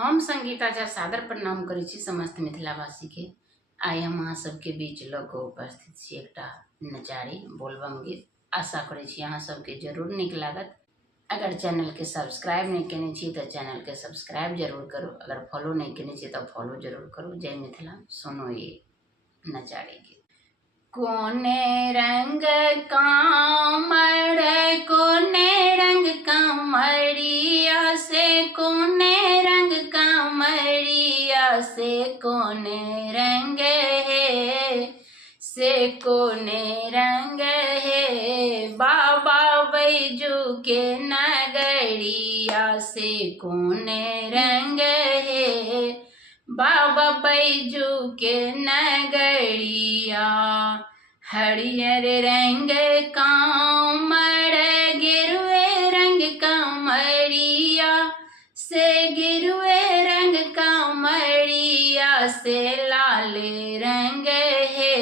हम संगीताचार्य सादर प्रणाम करै छी समस्त मिथिलावासी के। आइ हम अहाँ सबके बीच लऽ कऽ उपस्थित छी एकटा नचारी बोलबम गीत। आशा करै छी अहाँ सबके जरूर नीक लागत। अगर चैनल के सब्सक्राइब नहीं केने छी तो चैनल के सब्सक्राइब जरूर करो। अगर फॉलो नहीं केने छी तो फॉलो जरूर करो। जय मिथिला। सुनो ये नचारी गीत। कोने रंग कामड़ कोने रंग कामड़िया से कोने रंग कामड़िया से कोने रंग है से कोने रंग है बाबा बैजू के नगरिया से कोने रंग है बाबा बैजू के नगरिया। हरियर रंग कामड़ गिरवे रंग कामड़िया से गिरवे रंग कामड़िया से लाल रंग है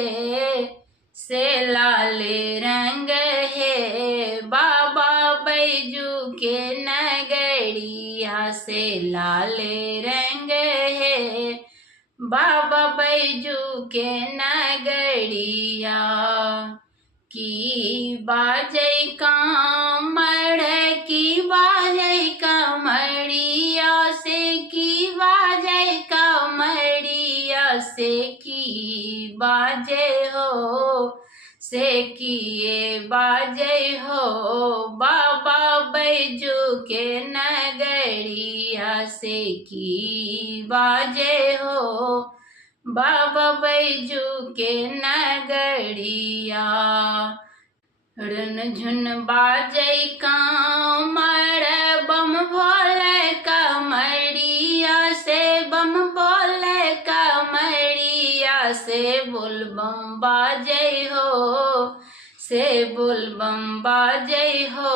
से लाल रंग है बाबा बैजू के नगरिया से लाल रंग है बाबा बैजू के नगरिया। की बाजै कामड़ की बाजै कामड़िया से की बाजै कामड़िया से की बाजै हो से किए बाजै हो बाबा बैजू के नगरिया से की बाजै हो बाबा बैजू के नगरिया। रुन झुन बाजै कामड़ बम भोले कामड़िया से बम भोले कामड़िया से बोलबम बाजै हो से बोलबम बाजै हो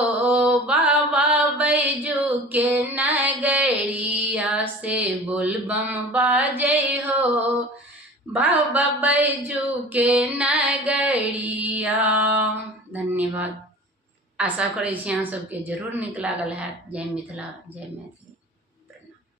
बाबा बैजू के नगरिया से बोलबम बाजै हो बाबा बैजू के नगरिया। धन्यवाद। आशा करै छी अहाँ सबके जरूर नीक लागल हैत। जय मिथिला जय मैथिली।